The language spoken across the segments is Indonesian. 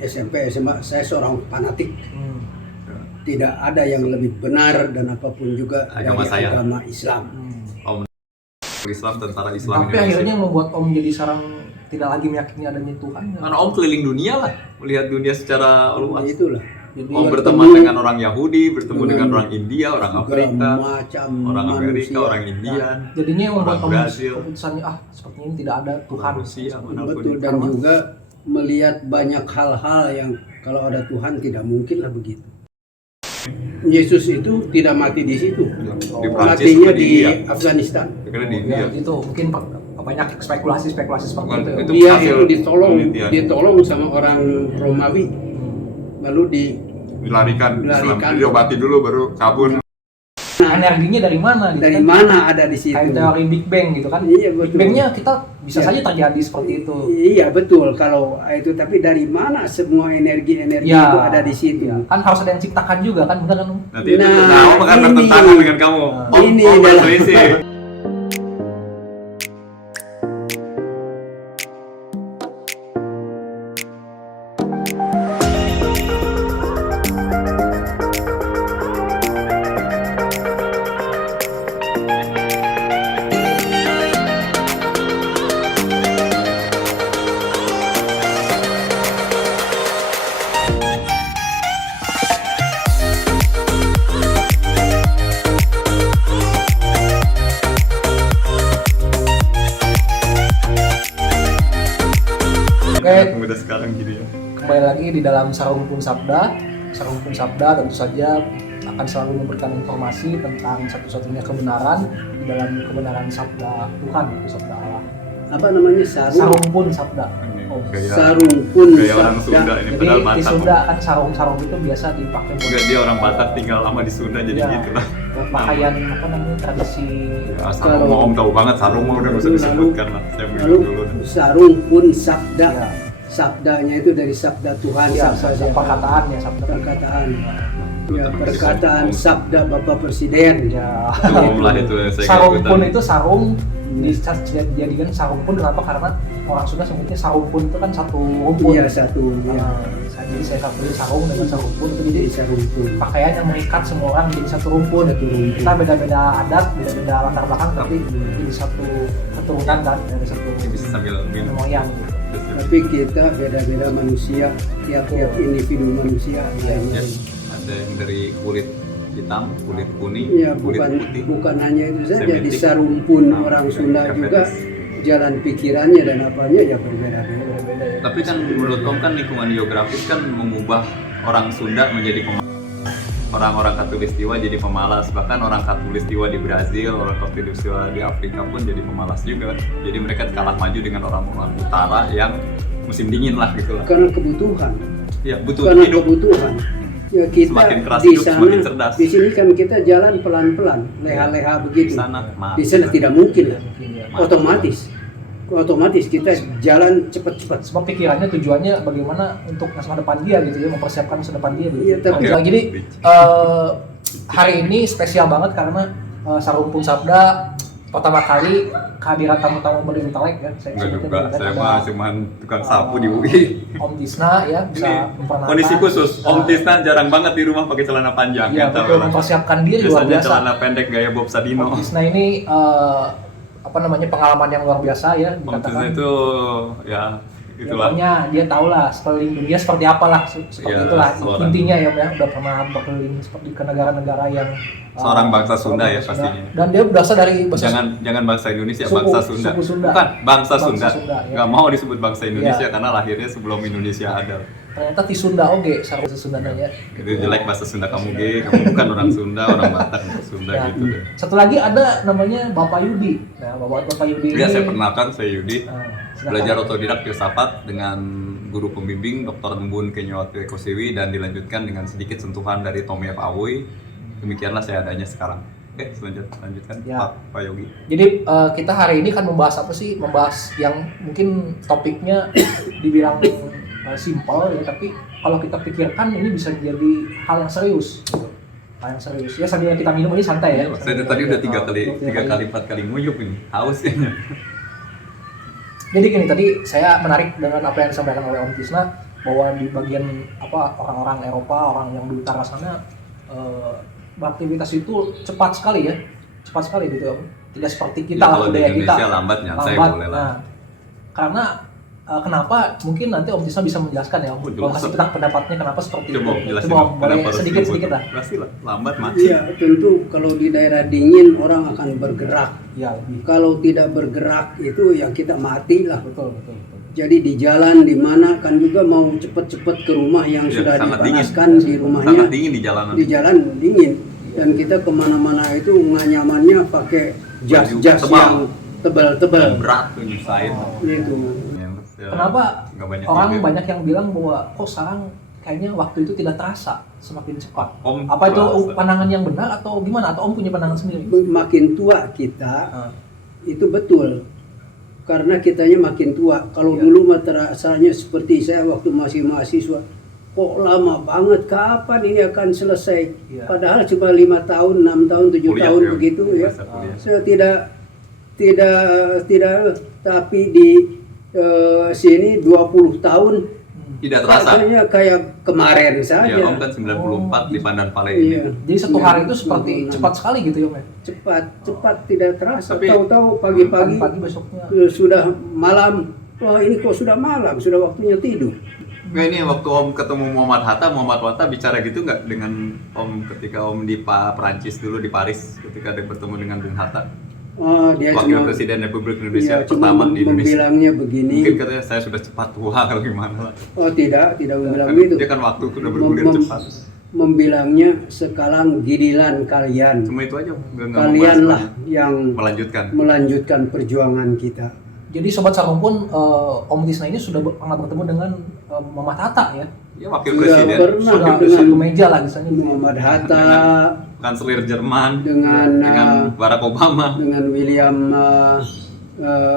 SMP, SMA, saya seorang fanatik. Tidak ada yang lebih benar dan apapun juga Agama dari saya. agama Islam. Islam, tentara Islam Tapi Indonesia. akhirnya membuat Om jadi seorang tidak lagi meyakini adanya Tuhan. Karena Om keliling dunia lah, melihat dunia secara luas. Itulah. Jadi Om berteman dengan orang Yahudi, bertemu dengan orang India, orang Afrika, macam orang Amerika, manusia. orang Indian, jadinya yang membuat orang Om Brazil, keputusannya sepertinya ini tidak ada Tuhan. Rusia, manapun. Betul, dan juga melihat banyak hal-hal yang kalau ada Tuhan tidak mungkin lah begitu. Yesus itu tidak mati di situ, Di Prancis, matinya di di India. Afghanistan. Karena di Ya, India. itu mungkin banyak spekulasi seperti Bukan, itu. itu Dia hasil itu penelitian. ditolong sama orang Romawi, lalu dilarikan, Dilarikan. diobati dulu baru kabur. Energinya dari mana? Gitu dari kan? mana ada di situ. Kayak teori Big Bang gitu kan? Iya, Big betul. Bang-nya kita bisa Iya. saja terjadi seperti itu. Iya betul, kalau itu, tapi dari mana semua energi-energi Ya, itu ada di situ? ya. Kan harus ada yang ciptakan juga kan, benar kan? Om? Nanti itu Nah, Om akan ini. bertentangan dengan kamu. Om, Ini Om adalah- berselisih. Oke, Mudah sekarang gitu ya. kembali lagi di dalam Sarungpun Sabda. Sarungpun Sabda tentu saja akan selalu memberikan informasi tentang satu-satunya kebenaran di dalam kebenaran sabda Tuhan, itu sabda Allah. Apa namanya, Sarungpun Sabda. Oh, Gaya, Sarungpun gaya orang Sunda Sabda. ini, jadi padahal di Batak. Sunda kan sarung-sarung itu biasa dipakai buat Enggak, dia orang Batak tinggal lama di Sunda jadi Ya, gitu lah. buat pakaian apa namanya tradisi. Ya, sarung mau Om tahu banget, sarung mau udah nggak usah disebutkan lah. Saya Lalu bilang dulu. Sarungpun Sabda. Ya, Sabdanya itu dari sabda Tuhan, ya, sabda perkataan ya sabda. perkataan. Ya, Itu perkataan Om. sabda Bapak Presiden. Ya. Itu Om lah itu saya Sarungpun itu sarung dijadikan sarungpun, kenapa? Karena orang Sunda sebutnya sarungpun itu kan satu rumpun. Iya, satu. Ya. Jadi saya satu sarung dengan sarungpun itu jadi Jadi sarungpun. pakaian yang mengikat semua orang jadi satu rumpun. Kita beda-beda adat, beda-beda latar belakang, tapi jadi satu keturunan kan dari satu bisa sambil minum. moyang gitu. Tapi kita beda-beda manusia, tiap-tiap individu manusia. Ya, ada yang dari kulit hitam, kulit kuning, Ya, kulit putih. bukan hanya itu saja, di Semitik. Sarumpun orang Sunda juga jalan pikirannya dan apanya ya berbeda-beda. Beda-beda ya. Tapi kan menurut Om kan lingkungan geografis kan mengubah orang Sunda menjadi orang-orang Katulistiwa jadi pemalas. Bahkan orang Katulistiwa di Brazil, orang Katulistiwa di Afrika pun jadi pemalas juga. Jadi mereka kalah maju dengan orang-orang utara yang musim dingin lah gitu lah. Karena kebutuhan, Ya butuh karena hidup. kebutuhan. Ya kita Semakin keras di hidup, sana, semakin cerdas. di sini kan kita jalan pelan-pelan, leha-leha Di begitu. sana Di sana tidak mungkin lah, Mungkin ya. otomatis kita jalan cepat-cepat. Sebab pikirannya tujuannya bagaimana untuk masa depan dia gitu ya, mempersiapkan masa depan dia gitu. Iya, tapi- Nah, jadi hari ini spesial banget karena Sarungpun Sabda pertama kali kehadiran tamu-tamu berintelek ya. Saya Enggak sebutnya juga, berintelek. saya Ada mah cuman tukang sapu di UI. Om Tisna ya bisa Ini memperkenalkan. kondisi khusus, Om Nah, Tisna jarang banget di rumah pakai celana panjang. Iya, tahu betul, lah. mempersiapkan diri luar Biasanya biasa. celana pendek gaya Bob Sadino. Om Tisna ini apa namanya, pengalaman yang luar biasa ya, Om Tisna dikatakan. itu ya Ya, itulah. pokoknya dia tahu lah sekeliling dunia seperti apa lah, seperti Ya, itulah seorang- intinya ya, udah pernah berkeliling seperti ke negara-negara yang Seorang bangsa Sunda ya bangsa pastinya. Dan dia berasal dari Jangan bangsa Indonesia, Suku- bangsa Sunda. suku Sunda. Bukan, bangsa Bangsa Sunda. Sunda, ya. Nggak mau disebut bangsa Indonesia Iya. karena lahirnya sebelum Indonesia ada. ternyata di Sunda oke, sarung Sunda nanya. Itu jelek bahasa Sunda kamu, Ge. Kamu bukan orang Sunda, orang Batak Sunda Nah, gitu deh. satu lagi ada namanya Bapak Yudi. Nah, Bapak Yudi Ya, ini saya perkenalkan, saya Yudi. silakan. Belajar otodidak filsafat dengan guru pembimbing Dr. Nembun Kenyawati Kosewi dan dilanjutkan dengan sedikit sentuhan dari Tommy F. Awoy. Demikianlah saya adanya sekarang. Oke, lanjutkan Ya. Pak Yogi. Jadi kita hari ini kan membahas apa sih? Membahas yang mungkin topiknya dibilang simpel ya, tapi kalau kita pikirkan ini bisa jadi hal yang serius. Hal yang serius. Ya sambil kita minum ini santai ya. Saya tadi udah tiga kali 4 kali nguyup ini, haus ya. Jadi gini, tadi saya menarik dengan apa yang disampaikan oleh Om Tisna. bahwa di bagian orang-orang Eropa, orang yang di utara sana beraktivitas itu cepat sekali gitu Om. Tidak seperti kita Ya, kalau di budaya kita Indonesia lambat nyantai boleh lah. Nah, karena kenapa mungkin nanti Om Tisna bisa menjelaskan ya Om, Oh, kalau jelas. kasih pendapat-pendapatnya kenapa seperti Coba itu. jelasin Coba Om, dong, boleh kenapa harus sedikit ribut? lah. Pasti lah, lambat mati. Iya, tentu kalau di daerah dingin orang akan bergerak. Ya, lebih. Kalau tidak bergerak itu ya kita mati lah. Betul. Jadi di jalan di mana kan juga mau cepet-cepet ke rumah yang Iya, sudah sangat dipanaskan dingin. di rumahnya. Sangat dingin di jalanan. Di jalan dingin dan kita kemana-mana itu nggak nyamannya pakai jas-jas Tebal. yang tebal-tebal Berat tuh nyusahin. gitu. Ya, Kenapa nggak banyak orang ide. banyak yang bilang bahwa kok sekarang kayaknya waktu itu tidak terasa, semakin cepat. Om Apa itu terasa. pandangan yang benar atau gimana? Atau Om punya pandangan sendiri? Makin tua kita Ah, itu betul karena kitanya makin tua. Kalau Iya. dulu mah terasanya seperti saya waktu masih mahasiswa, kok lama banget, kapan ini akan selesai? Iya. Padahal cuma 5 tahun, 6 tahun, 7 Kuliah, tahun ya. begitu ya. Masa kuliah. Saya tidak tapi di sini 20 tahun Tidak terasa. rasanya kayak kemarin saja. Ya, Om kan 94 di Pandan Pale ini. Iya. Jadi satu hari itu seperti 26. cepat sekali gitu ya Om ya? cepat tidak terasa. Tapi- Tahu-tahu pagi-pagi Pagi besoknya. sudah malam. Wah, ini kok sudah malam, sudah waktunya tidur. Nggak, ini waktu Om ketemu Muhammad Hatta bicara gitu nggak dengan Om ketika Om di Perancis dulu di Paris ketika dia bertemu dengan Bung Hatta, Oh, dia Wakil cuma Presiden Republik Indonesia iya, cuma pertama di Indonesia. membilangnya begini. Mungkin katanya saya sudah cepat tua kalau gimana lah. Oh, tidak membilang Kan begitu. dia kan waktu sudah bergulir Mem- cepat. Membilangnya sekarang giliran kalian. Cuma itu aja. Nggak Kalianlah membahas yang melanjutkan perjuangan kita. Jadi Sobat Sarumpun, Om Tisna ini sudah pernah bertemu dengan Muhammad Hatta ya? Ya wakil Sudah presiden, pernah Sudah dengan satu meja lah misalnya gitu ya? Muhammad Hatta, kanselir Jerman, dengan Barack Obama, dengan William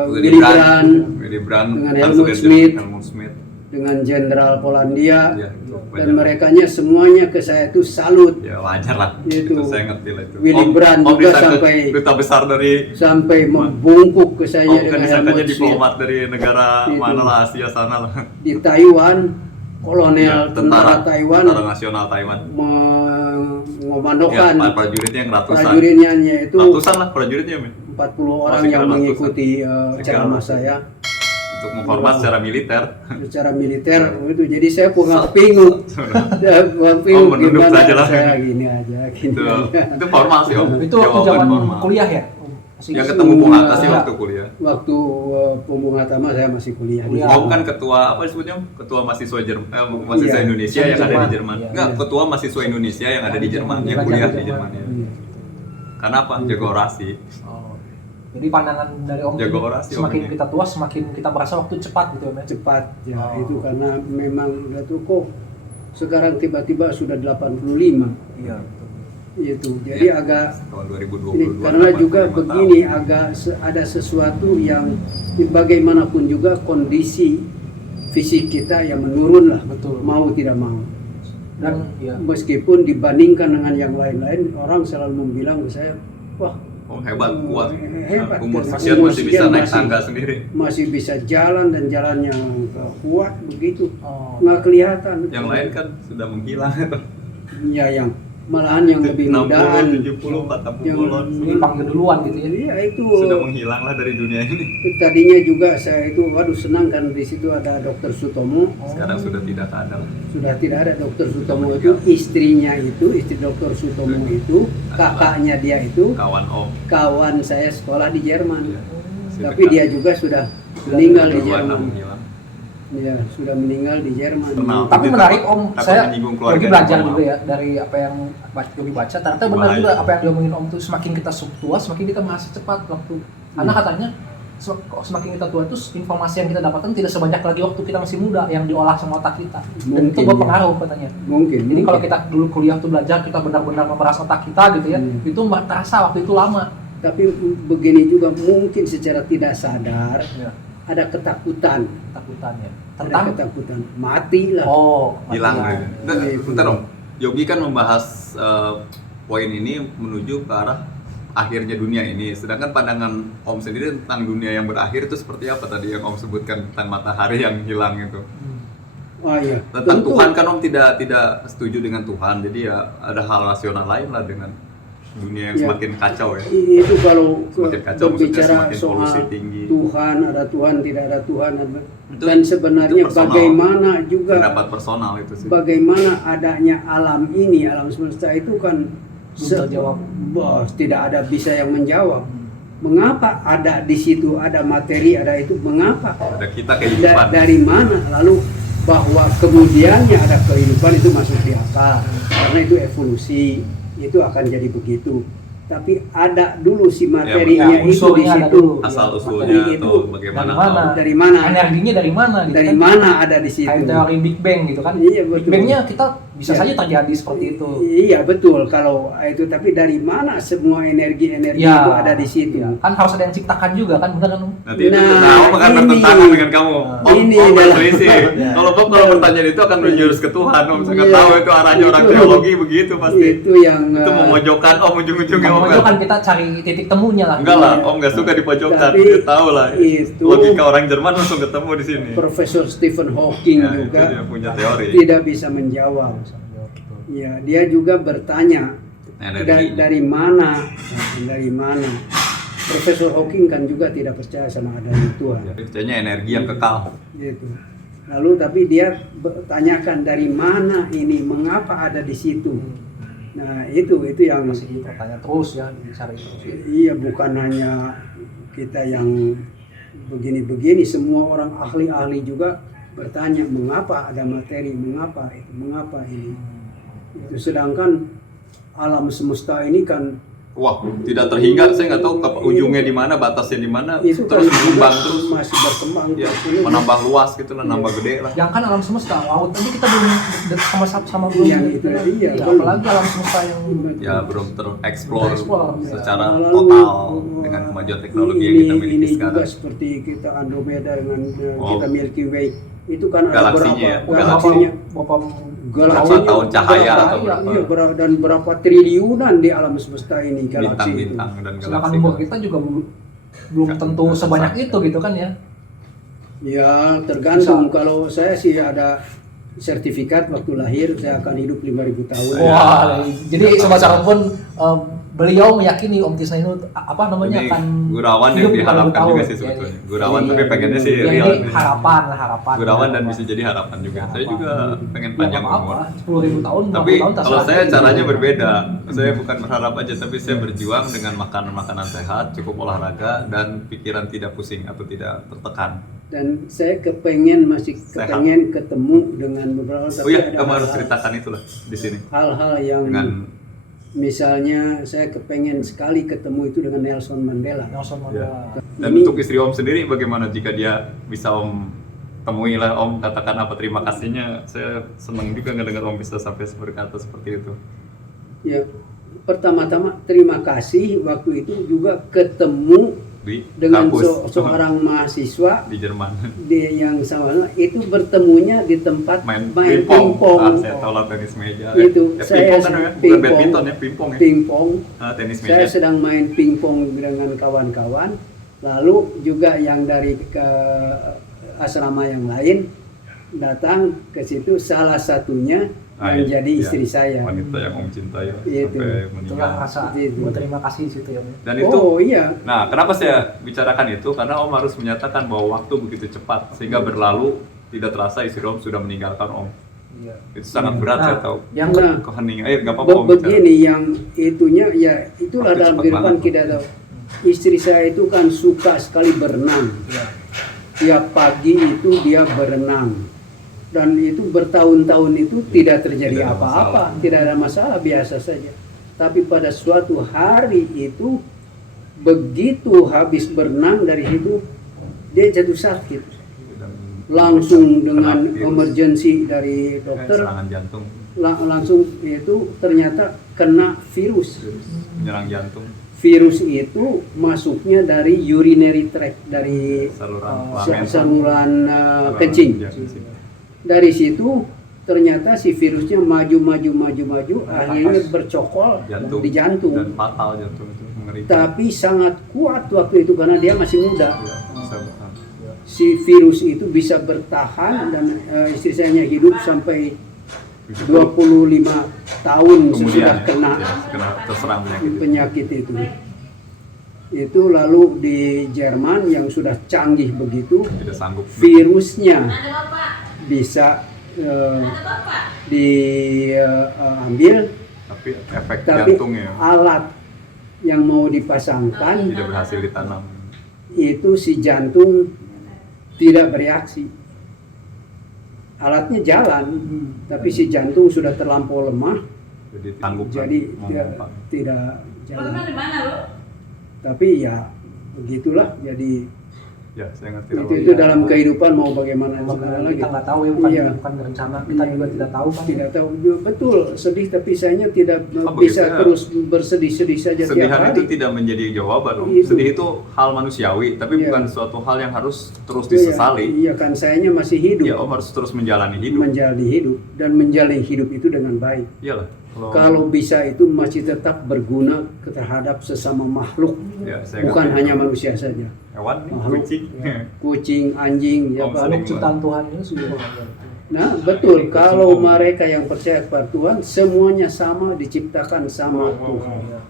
Willy Willy Brandt, Brandt, dengan kanselir Helmut Schmidt, Helmut Schmidt. dengan Jenderal Polandia, Ya, itu dan banyak. merekanya semuanya ke saya itu salut. Ya wajar lah, Itu. itu saya ngerti lah itu. Willy Brandt juga disangka sampai- duta besar dari Sampai membungkuk ke saya Om kan dengan disangkanya Helmut Schmidt. diplomat dari negara Itu. mana lah, Asia sana lah. Di Taiwan, kolonel Ya, tentara Taiwan tentara nasional Taiwan. mengomandokan Ya, prajuritnya yang ratusan. prajuritnya itu Ratusan lah prajuritnya, men. 40 orang Masih yang kira mengikuti Masih ceramah kira saya Untuk menghormat secara militer. secara militer itu. Jadi saya kurang bingung. Saya kurang bingung Oh, menunduk gimana saja lah. saya gini aja. Itu formal sih, Om. Itu waktu Jawaban zaman formal. kuliah ya? Om? Masih Yang ketemu Bung Hatta sih Iya. waktu kuliah. Waktu pembukaan saya masih kuliah. Kuliah. Om kan ketua apa disebutnya? Ketua mahasiswa mahasiswa Iya. Indonesia yang ada di Jerman. Jerman. Iya. Enggak, ketua mahasiswa Indonesia yang ada di Jerman, yang Belajar kuliah di di Jerman. Jerman ya. Iya. Karena apa? Jago orasi. Oh. Jadi pandangan dari Om Jago ini, orasi, Om semakin ini. kita tua semakin kita merasa waktu cepat gitu ya Om ya? Cepat ya Oh. itu karena memang itu kok sekarang tiba-tiba sudah 85 Iya. itu. Jadi Ya, agak tahun ini, 2022 karena juga 85 tahun. begini agak ada sesuatu yang bagaimanapun juga kondisi fisik kita yang menurun lah, Betul. mau tidak mau. Dan ya. Meskipun dibandingkan dengan yang lain-lain, orang selalu membilang ke saya, wah Oh, hebat, kuat. Hebat, Umur kan? sekian Umur masih sekian bisa naik masih- tangga sendiri. masih bisa jalan dan jalannya kuat begitu, Oh. nggak kelihatan. Yang lain kan sudah menghilang. Ya yang malahan yang lebih 60, mudaan, 70, 40 yang Ini panggil duluan gitu ya? Iya itu sudah menghilang lah dari dunia ini. tadinya juga saya itu waduh senang kan di situ ada Dokter Sutomo. Sekarang sudah tidak ada lah. Sudah tidak ada Dokter Sutomo itu, istrinya itu, istri Dokter Sutomo itu, kakaknya dia itu Kawan Om. kawan saya sekolah di Jerman. Ya. Tapi dia juga sudah meninggal di 26 Jerman. menghilang. Ya, sudah meninggal di Jerman. Pernah. Tapi Itu menarik takut- Om, takut saya menyinggung keluarga Yogi belajar yang juga ya dari apa yang Yogi baca. Ternyata benar Bahaya. juga apa yang diomongin Om tuh, semakin kita tua, semakin kita merasa cepat waktu. Karena katanya semakin kita tua itu informasi yang kita dapatkan tidak sebanyak lagi waktu kita masih muda yang diolah sama otak kita. Dan Mungkin, itu berpengaruh katanya. Mungkin. Jadi kalau kita dulu kuliah tuh belajar, kita benar-benar memeras otak kita gitu ya, Hmm. itu terasa waktu itu lama. Tapi begini juga mungkin secara tidak sadar Ya, ada ketakutan. takutannya. Ada Tentang ketakutan. Mati lah. oh, Hilang mati. aja. Bentar Om. Yogi kan membahas poin ini menuju ke arah akhirnya dunia ini. Sedangkan pandangan Om sendiri tentang dunia yang berakhir itu seperti apa tadi yang Om sebutkan tentang matahari yang hilang itu? Hmm. Oh iya. Tentang Tentu. Tuhan kan Om tidak setuju dengan Tuhan, jadi ya ada hal rasional lain lah dengan dunia yang Ya. semakin kacau ya. Itu kalau Semakin kacau, maksudnya berbicara semakin polusi soal tinggi. Tuhan, ada Tuhan, tidak ada Tuhan, Itu- dan sebenarnya itu personal. bagaimana juga Pendapat personal itu sih. bagaimana adanya alam ini, alam semesta itu kan Belum terjawab. Bos, tidak ada bisa yang menjawab. Mengapa ada di situ, ada materi, ada itu, mengapa? Ada kita kehidupan. Dari mana? Lalu bahwa kemudiannya ada kehidupan itu masuk di akal, karena itu evolusi, itu akan jadi begitu. Tapi ada dulu si materinya Ya, itu di unsurnya ada situ. dulu. Asal Ya, usulnya materi atau itu bagaimana? dari mana? Dari mana? Energinya dari mana gitu Dari kan? mana ada di situ? Kayak teori Big Bang gitu kan. Iya, Big betul. Bang-nya kita bisa Ya. saja terjadi seperti itu. Iya betul, kalau itu, tapi dari mana semua energi-energi Ya. itu ada di situ? Ya, kan harus ada yang ciptakan juga kan, benar kan? Om? Nanti itu Nah, Om akan ini. bertentangan dengan kamu. Om, Ini Om adalah- berselisih. Ya. Kalau Bob kalau pertanyaan itu akan menjurus ke Tuhan. Om sangat Iya. tahu itu arahnya orang Itu. teologi begitu pasti. Itu yang Itu memojokkan Om ujung-ujungnya Om. Itu kan kita cari titik temunya lah. Enggak lah, Iya. Om nggak suka dipojokkan. Tapi Dia tahu lah. itu- Logika orang Jerman langsung ketemu di sini. Profesor Stephen Hawking Ya, itu juga dia punya teori. tidak bisa menjawab. Ya, dia juga bertanya Energi. dari mana, dari mana. Profesor Hawking kan juga tidak percaya sama adanya Tuhan. Ya, percayanya energi yang kekal. Gitu. Lalu tapi dia bertanyakan dari mana ini, mengapa ada di situ. Nah itu yang Masih bertanya terus ya, dicari terus. iya, bukan hanya kita yang begini-begini, semua orang ahli-ahli juga bertanya mengapa ada materi, mengapa itu, mengapa ini. Itu sedangkan alam semesta ini kan Wah, tidak terhingga. Saya nggak tahu ujungnya di mana, batasnya di mana. itu kan Terus juga berkembang terus. masih berkembang Ya, terus. menambah luas gitu lah, nambah gede lah. Yang kan alam semesta, laut aja kita belum sama belum. Yang itu iya. Iya, apalagi alam semesta yang Ya belum tereksplor Tereksplor, secara Lalu, total dengan kemajuan teknologi yang kita miliki ini sekarang. juga seperti kita Andromeda dengan Oh. kita Milky Way itu kan ada Galaksinya berapa ya, galaksinya, Bapak galaksinya tahun cahaya atau iya, berapa? dan berapa triliunan di alam semesta ini galaksi itu. Bintang-bintang dan sedangkan galaksi. umur kita juga belum tentu Nggak sebanyak besar. itu gitu kan ya. Ya tergantung. Bisa. Kalau saya sih ada sertifikat waktu lahir saya akan hidup 5.000 tahun. Iya. Wah, jadi sobat sarang pun beliau meyakini Om Tisna apa namanya Ini akan gurawan yang hidup 40 diharapkan tahun. juga sih sebetulnya. Gurawan tapi pengennya sih Ya, real. ini harapan lah, harapan. Gurawan dan bisa jadi harapan juga. Saya juga pengen panjang umur. apa 10.000 tahun, 50 Tapi tahun kalau terserah. saya caranya berbeda. Saya bukan berharap aja, tapi saya berjuang dengan makanan-makanan sehat, cukup olahraga, dan pikiran tidak pusing atau tidak tertekan. Dan saya masih Sehat. kepengen ketemu dengan beberapa, Oh iya, ada kamu harus hal-hal- ceritakan itulah di sini. hal-hal yang Dengan misalnya saya kepengen sekali ketemu itu dengan Nelson Mandela. Nelson ya. Mandela. Dan Ini- untuk istri Om sendiri bagaimana jika dia bisa Om temui lah, Om katakan apa terima kasihnya. Saya senang juga ngedengar Om bisa sampai berkata seperti itu. Ya, pertama-tama terima kasih waktu itu juga ketemu Di dengan kampus seorang mahasiswa di Jerman. yang sama itu bertemunya di tempat Main main pingpong. pingpong. Saya tahu lah tenis meja. Itu saya pingpong kan ya? Bukan pingpong. badminton ya, pingpong ya. Pingpong. Tenis Saya meja. sedang main pingpong dengan kawan-kawan. Lalu juga yang dari ke asrama yang lain datang ke situ, salah satunya yang jadi istri saya. Wanita yang Om cintai Itu. sampai Itulah meninggal. rasa Gitu. berterima kasih situ ya. Dan itu Oh iya, Nah, kenapa saya bicarakan itu? Karena Om harus menyatakan bahwa waktu begitu cepat sehingga berlalu tidak terasa istri Om sudah meninggalkan Om. Iya. Itu sangat berat Nah, saya tahu. yang nah, Keheningan. Nggak apa-apa Om bicara. begini yang itunya ya itulah Waktu dalam cepat kehidupan banget. kita tahu. Istri saya itu kan suka sekali berenang. Iya. Tiap pagi itu dia berenang. Dan itu bertahun-tahun itu tidak terjadi Tidak ada apa-apa, masalah. tidak ada masalah, biasa saja. Tapi pada suatu hari itu begitu habis berenang dari situ dia jatuh sakit. Dan Langsung dengan kena virus. emergency dari dokter serangan jantung, langsung itu ternyata kena virus. menyerang jantung, Virus itu masuknya dari urinary tract, dari saluran kelamin. saluran Saluran kencing. kencing. Dari situ ternyata si virusnya maju, akhirnya bercokol Jantung. di jantung. Dan fatal jantung itu mengerikan. Tapi sangat kuat waktu itu karena dia masih muda. Ya, bisa. si virus itu bisa bertahan dan istilahnya hidup sampai 25 tahun sesudah kena terserang penyakit. penyakit itu. Itu lalu di Jerman yang sudah canggih begitu, Tidak sanggup. virusnya bisa diambil, Tapi efek tapi jantungnya alat yang mau dipasangkan tidak berhasil ditanam. itu si jantung tidak bereaksi. Alatnya jalan, tapi si jantung sudah terlampau lemah, Jadi sanggup. jadi tidak jalan. Tapi ya begitulah, jadi Ya, saya ngerti. itu dalam kehidupan mau bagaimana Makanya lagi. kita nggak tahu ya, bukan Iya. bukan rencana, kita juga tidak tahu kan. Tidak tahu, betul sedih, tapi sayanya tidak Oh, bisa begitu ya. terus bersedih-sedih saja tiap Sedihan hari. itu tidak menjadi jawaban, Om. Itu. Sedih itu hal manusiawi, tapi Iya. bukan suatu hal yang harus terus disesali. Iya kan, sayanya masih hidup, Ya, Om harus terus menjalani hidup. menjalani hidup dan menjalani hidup itu dengan baik. Iyalah. Kalau bisa itu masih tetap berguna terhadap sesama makhluk, Ya, saya bukan ngerti. hanya manusia saja. Hewan nih, Makhluk. kucing. Kucing, anjing, ya, Oh, Pak. Makhluk ciptaan Tuhan ini sudah Nah, betul. Kalau mereka yang percaya kepada Tuhan, semuanya sama, diciptakan sama Tuhan.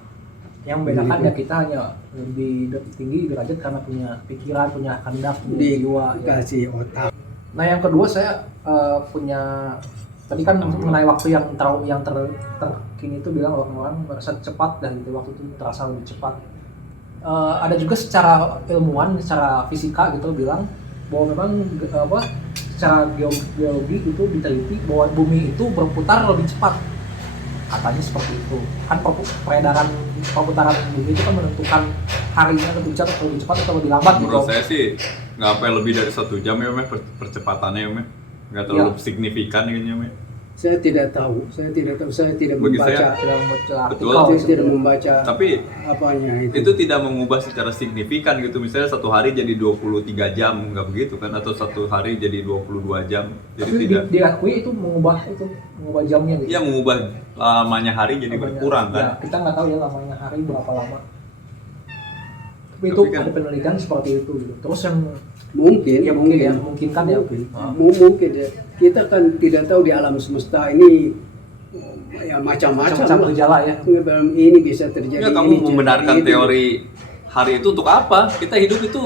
yang membedakan ya kita hanya lebih tinggi derajat karena punya pikiran, punya kehendak, punya jiwa. Ya. Dikasih otak. Nah yang kedua saya punya tadi kan mengenai waktu yang terkini itu bilang orang-orang merasa cepat dan gitu, waktu itu terasa lebih cepat. Ada juga secara ilmuwan, secara fisika gitu bilang bahwa memang secara geologi itu diteliti bahwa bumi itu berputar lebih cepat, katanya seperti itu kan. Perputaran bumi itu kan menentukan harinya lebih cepat atau lebih lambat gitu. Menurut saya sih nggak apa lebih dari 1 jam ya, Meh, percepatannya ya, Meh. Nggak terlalu signifikan kayaknya, Meh. Saya tidak tahu, saya tidak Bagi membaca. saya, Tidak membaca betul. artikel, Saya tidak membaca Tapi apanya itu tidak mengubah secara signifikan gitu. Misalnya 1 hari jadi 23 jam, nggak begitu kan, atau 1 hari jadi 22 jam. Jadi tapi tidak diakui itu mengubah jamnya gitu. ya mengubah lamanya hari jadi Lamanya. berkurang kan. Ya, kita nggak tahu ya lamanya hari berapa lama. Tapi itu Tapi kan- ada penelitian seperti itu gitu. Terus yang mungkin, ya mungkin ya, mungkin kan ya. mungkin. Ah. Mungkin ya. Kita kan tidak tahu di alam semesta ini ya macam-macam Macam-macam lah. gejala ya. Dalam ini bisa terjadi. Ya, ini, kamu membenarkan itu. teori hari itu untuk apa? Kita hidup itu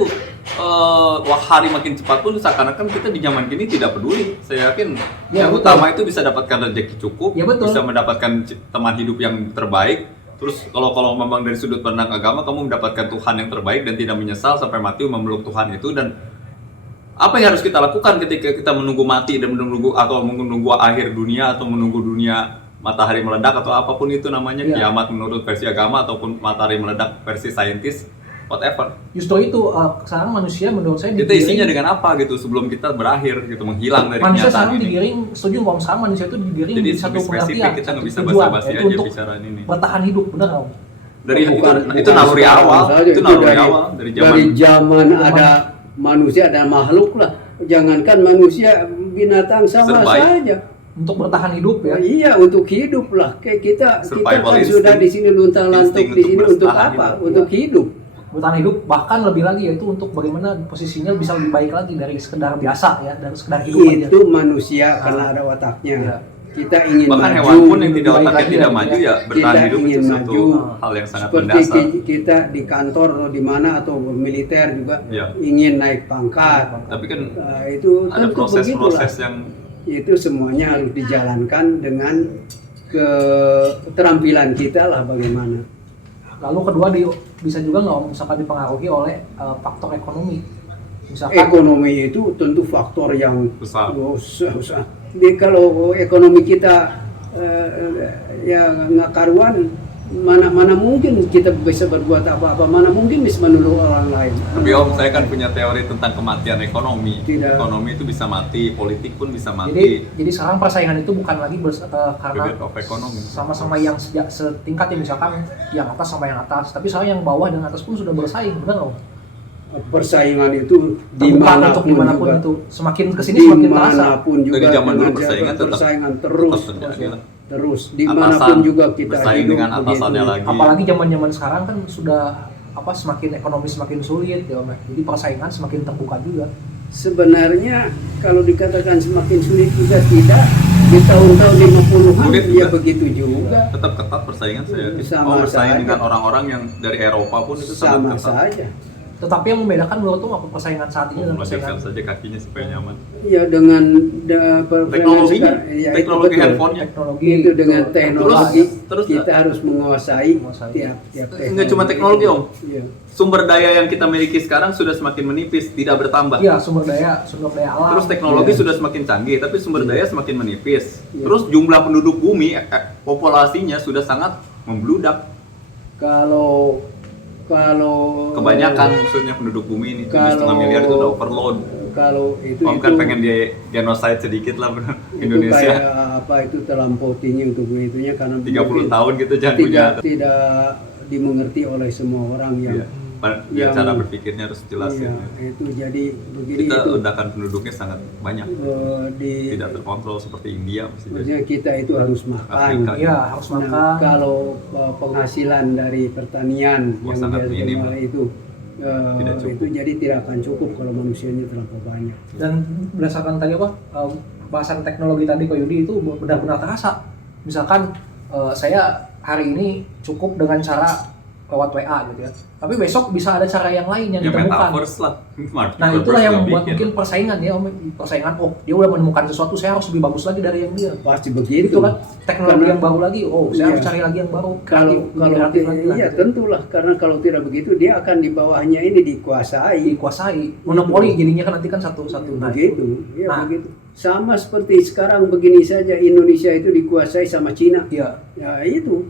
wah hari makin cepat pun seakan-akan kita di zaman kini tidak peduli. Saya yakin Ya, yang betul. utama itu bisa dapatkan rezeki cukup, Ya, betul. bisa mendapatkan teman hidup yang terbaik. Terus kalau memang dari sudut pandang agama kamu mendapatkan Tuhan yang terbaik dan tidak menyesal sampai mati memeluk Tuhan itu, dan apa yang harus kita lakukan ketika kita menunggu mati dan menunggu akhir dunia atau menunggu dunia matahari meledak atau apapun itu namanya, Ya. kiamat menurut versi agama ataupun matahari meledak versi saintis, whatever. Justru itu sekarang manusia menurut saya Kita isinya dengan apa gitu sebelum kita berakhir gitu, menghilang dari manusia kenyataan sekarang ini. digiring, setuju kalau sekarang manusia itu digiring Jadi di satu lebih spesifik, pengertian, kita nggak satu bisa tujuan, basa-basi yaitu aja untuk bicara ini. bertahan hidup, benar nggak? Dari Bukan itu naluri sekarang awal, saja, itu naluri awal dari zaman ada manusia, ada makhluk lah. Jangankan manusia, binatang sama Survive. saja. Untuk bertahan hidup ya. Iya, untuk hidup lah. Kayak kita Survival kan instinct. sudah di sini luntang-lantung Insting di sini untuk untuk bertahan apa? hidup. Untuk hidup. Bertahan hidup, bahkan lebih lagi yaitu untuk bagaimana posisinya bisa lebih baik lagi dari sekedar biasa ya, dari sekedar hidup aja. Itu manusia karena ada otaknya. Iya. Kita ingin bahkan maju. hewan pun yang tidak lebih baik otaknya lagi tidak lagi, maju ya. ya bertahan Kita hidup itu ingin suatu maju. hal yang sangat Seperti mendasar. kita di kantor atau di mana atau militer juga Iya. ingin naik pangkat. Tapi kan Nah, itu ada tentu proses-proses begitulah. yang Itu semuanya harus dijalankan dengan keterampilan kita lah bagaimana. Lalu kedua bisa juga nggak misalkan dipengaruhi oleh faktor ekonomi. Misalkan Ekonomi itu tentu faktor yang besar. susah. Kalau ekonomi kita ya nggak karuan, mana mungkin kita bisa berbuat apa-apa, mana mungkin bisa menolong orang lain. Tapi Om, saya kan punya teori tentang kematian ekonomi. Tidak. Ekonomi itu bisa mati, politik pun bisa mati. jadi sekarang persaingan itu bukan lagi karena Period of economy. sama-sama yang setingkat ya, misalkan yang atas sama yang atas, tapi sekarang yang bawah dan atas pun sudah bersaing, benar nggak? Persaingan itu Terbuka untuk dimanapun juga, itu, semakin kesini semakin terasa. dimanapun juga Dari zaman dulu dengan persaingan tetap- persaingan terus terjadi lah. terus dimanapun juga kita bersaing hidup dengan atasannya begitu. lagi. Apalagi zaman-zaman sekarang kan sudah semakin ekonomi semakin sulit ya Om. Jadi persaingan semakin terbuka juga. sebenarnya kalau dikatakan semakin sulit juga tidak. Di tahun-tahun 50-an Sulit ya juga. begitu juga. Tetap ketat persaingan saya. Sama Bersaing saja. dengan orang-orang yang dari Eropa pun itu Sama sangat ketat. saja. Tetapi yang membedakan menurut tuh apa persaingan saat ini dan Melejitkan persaingan saja kakinya supaya nyaman. Ya dengan Teknologinya, ya, teknologi itu betul. handphonenya. teknologi Itu dengan betul. teknologi Terus kita harus menguasai Menguasai. tiap Nggak cuma teknologi, Om. Iya. Sumber daya yang kita miliki sekarang sudah semakin menipis, tidak bertambah. Iya, sumber daya alam. Terus teknologi Iya. sudah semakin canggih, tapi sumber daya semakin menipis. Iya. Terus jumlah penduduk bumi, populasinya sudah sangat membludak. Kalau Kebanyakan maksudnya penduduk bumi ini, 7,5 Kalau- miliar itu udah overload. kalau itu Om kan pengen di genocide sedikit lah itu Indonesia. kayak apa itu terlampau tinggi untuk itunya karena 30 tahun gitu jangan punya. tidak dimengerti oleh semua orang yang Iya. Ya, yang- cara berpikirnya harus jelas iya, ya. itu jadi begini Kita itu ledakan penduduknya sangat banyak. Tidak terkontrol seperti India mesti jadi. maksudnya kita itu harus makan. Afrika. Iya, harus Nah, makan. kalau penghasilan dari pertanian Wah, yang sangat biasa minim. itu Tidak cukup. itu jadi tidak akan cukup kalau manusianya terlampau banyak. Dan berdasarkan tadi apa bahasan teknologi tadi Ko Yudi itu benar-benar terasa. Misalkan saya hari ini cukup dengan cara lewat WA gitu ya. Tapi besok bisa ada cara yang lain yang Ya ditemukan. metaverse lah. Nah itulah yang membuat mungkin persaingan ya, persaingan. Oh dia udah menemukan sesuatu, saya harus lebih bagus lagi dari yang dia. Pasti Itu begitu kan teknologi Karena- yang baru lagi. Oh saya Iya. harus cari lagi yang baru. Kalau kreatif lagi lah, iya gitu. tentulah karena kalau tidak begitu dia akan di bawahnya ini dikuasai. Dikuasai, monopoli jadinya kan nanti kan satu. Nah, Begitu, ya Nah. begitu. Sama seperti sekarang begini saja Indonesia itu dikuasai sama Cina. Iya. Ya itu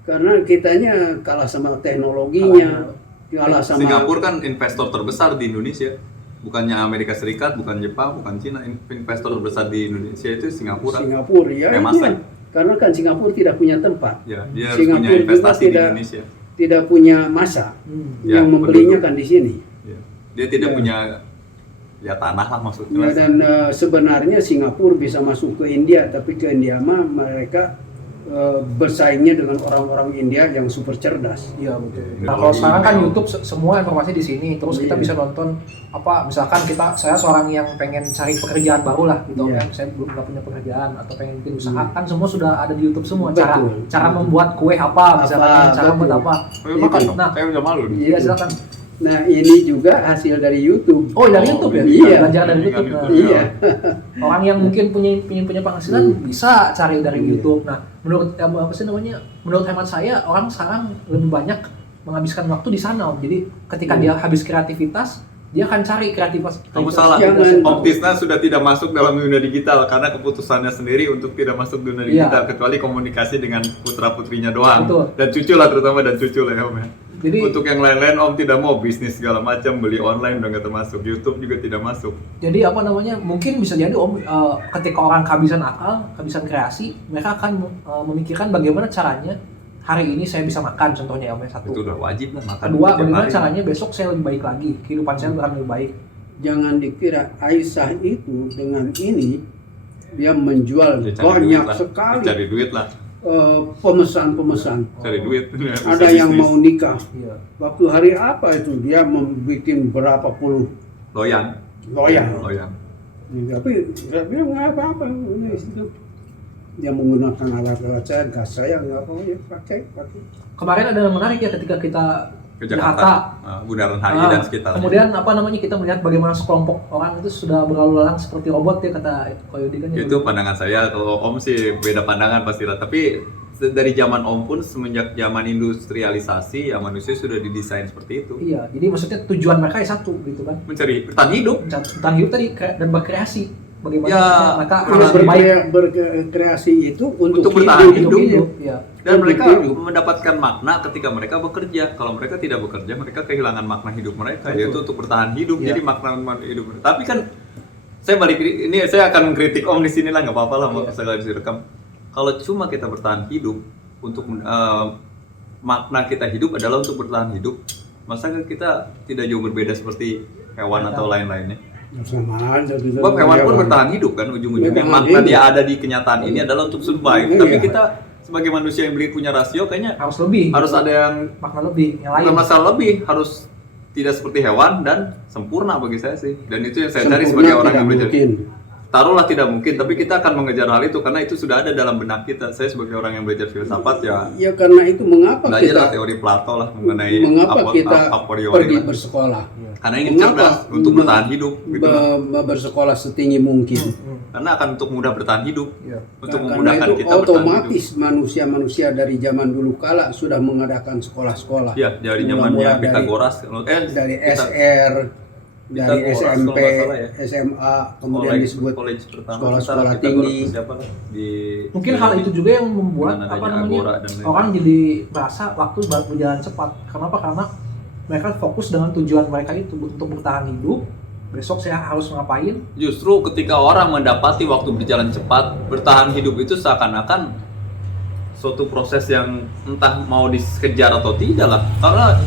karena kitanya kalah sama teknologinya, kalah sama Singapura kan investor terbesar di Indonesia. Bukannya Amerika Serikat, bukan Jepang, bukan Cina. Investor terbesar di Indonesia itu Singapura. Singapura ya. Kayak itu Masek. ya. Karena kan Singapura tidak punya tempat, Ya, dia harus Singapura punya juga investasi di tidak- Indonesia. tidak punya masa Ya, yang membelinya penduduk. kan di sini. Ya. Dia tidak Ya. punya ya tanah lah maksudnya. Ya, dan sebenarnya Singapura bisa masuk ke India, tapi ke India mah mereka bersaingnya dengan orang-orang India yang super cerdas. Iya betul. Iya, Nah kalau teknologi sekarang kan email. YouTube semua informasi di sini, terus kita Iya. bisa nonton apa, misalkan saya seorang yang pengen cari pekerjaan baru lah gitu Iya. kan, saya belum nggak punya pekerjaan atau pengen bikin usaha, kan semua sudah ada di YouTube semua. Cara Betul. membuat kue apa, misalkan cara betul. buat apa. Ayo makan dong. Nah, Saya udah malu. iya silakan. Nah ini juga hasil dari YouTube. Oh dari YouTube ya? Iya. Belajar dari YouTube. Nah, Iya. orang yang mungkin punya penghasilan bisa cari dari Iya. YouTube. Nah, menurut apa sih namanya? Menurut hemat saya, orang sekarang lebih banyak menghabiskan waktu di sana, Om. Jadi ketika Iya. dia habis kreativitas, dia akan cari kreativitas. Kamu salah. Jangan- Om Tisna sudah tidak masuk dalam dunia digital karena keputusannya sendiri untuk tidak masuk dunia Iya. digital kecuali komunikasi dengan putra putrinya doang. Betul. Dan cucu lah terutama dan cucu lah ya Om ya. Jadi Untuk yang lain-lain Om tidak mau bisnis segala macam, beli online udah nggak termasuk, YouTube juga tidak masuk. jadi apa namanya? Mungkin bisa jadi Om ketika orang kehabisan akal, kehabisan kreasi, mereka akan memikirkan bagaimana caranya hari ini saya bisa makan, contohnya ya Om ya, satu. Itu udah wajib lah makan. Kedua, tiap bagaimana hari. caranya besok saya lebih baik lagi, kehidupan saya akan lebih baik. Jangan dikira Aisyah itu dengan ini dia menjual Ya, banyak lah. sekali Cari duit lah, pemesan-pemesan. cari duit. Ada yang mau nikah. Iya. Waktu hari apa itu dia membuat berapa puluh loyang. loyang. Tapi saya bilang nggak apa-apa. Ini situ. Dia menggunakan alat-alat saya, gas saya nggak apa ya pakai. Kemarin ada yang menarik ya ketika kita Ke Jakarta. Jakarta, Bundaran HI Ah, dan sekitarnya. kemudian apa namanya kita melihat bagaimana sekelompok orang itu sudah berlalu lalang seperti robot ya kata Koyodi kan. ya. Itu pandangan saya, kalau Om sih beda pandangan pastilah. Tapi dari zaman Om pun semenjak zaman industrialisasi ya manusia sudah didesain seperti itu. Iya, jadi maksudnya tujuan mereka ya satu gitu kan. Mencari bertahan hidup. Tentang hidup tadi dan berkreasi. Bagaimana Ya, maksudnya mereka harus Harus berbaik berkreasi itu untuk bertahan hidup. Ya. Dan Untuk mereka hidup. mendapatkan makna ketika mereka bekerja. Kalau mereka tidak bekerja, mereka kehilangan makna hidup mereka, Betul. yaitu untuk bertahan hidup. Iya. Jadi makna hidup. Tapi kan saya balik ini, saya akan mengkritik Om di sini lah, nggak apa-apa lah, Iya. saya direkam. Kalau cuma kita bertahan hidup untuk makna kita hidup adalah untuk bertahan hidup, masa kita tidak jauh berbeda seperti hewan atau lain-lainnya? sama aja. Sebab hewan pun bertahan hidup kan ujung-ujungnya. Bertahan Makna hidup. dia ada di kenyataan ini adalah untuk survive. Iya. Tapi kita sebagai manusia yang punya rasio kayaknya Harus lebih. harus ada yang makna lebih yang lain. bukan masalah lebih, harus tidak seperti hewan dan sempurna bagi saya sih. Dan itu yang saya cari Sempurna sebagai orang tidak yang belajar. mungkin. Taruhlah tidak mungkin, tapi kita akan mengejar hal itu karena itu sudah ada dalam benak kita. Saya sebagai orang yang belajar filsafat ya Ya karena itu mengapa belajar kita teori Plato lah mengenai kita a priori pergi lah. bersekolah? Karena ingin Mengapa cerdas untuk bertahan hidup gitu. Bersekolah setinggi mungkin. Karena akan untuk mudah bertahan hidup, Iya. untuk Karena memudahkan itu kita bertahan hidup. otomatis manusia-manusia dari zaman dulu kala sudah mengadakan sekolah-sekolah. Ya, dari zamannya Mulai dari- Pitagoras, dari kita- SR, dari Pitagoras SMP, kalau nggak salah ya. SMA, kemudian college- disebut college pertama, sekolah-sekolah ntar tinggi. Pitagoras siapa lah, di Mungkin hal itu juga yang membuat dengan apa adanya namanya Agora dan lain-lain. orang jadi merasa waktu berjalan cepat. Kenapa? Karena mereka fokus dengan tujuan mereka itu untuk bertahan hidup. Besok saya harus ngapain? Justru ketika orang mendapati waktu berjalan cepat, bertahan hidup itu seakan-akan suatu proses yang entah mau dikejar atau tidak lah. Karena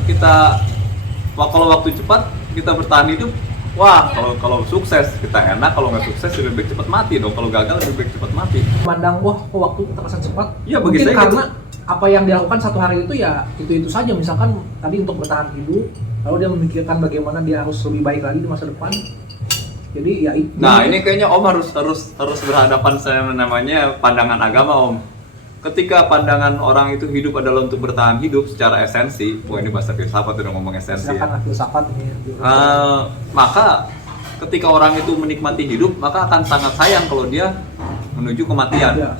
kalau waktu cepat kita bertahan hidup, wah kalau sukses kita enak, kalau nggak sukses lebih baik cepat mati dong. Kalau gagal lebih baik cepat mati. Memandang wah kok waktu terkesan cepat. Iya, bagi Mungkin saya karena apa yang dilakukan satu hari itu ya itu saja. Misalkan tadi untuk bertahan hidup, lalu dia memikirkan bagaimana dia harus lebih baik lagi di masa depan. Jadi ya itu. Nah ini kayaknya Om harus berhadapan sama namanya pandangan agama Om. Ketika pandangan orang itu hidup adalah untuk bertahan hidup secara esensi, wah ini bahasa filsafat udah ngomong esensi ya. Silakan filsafat ini. Maka ketika orang itu menikmati hidup, maka akan sangat sayang kalau dia menuju kematian. Ya.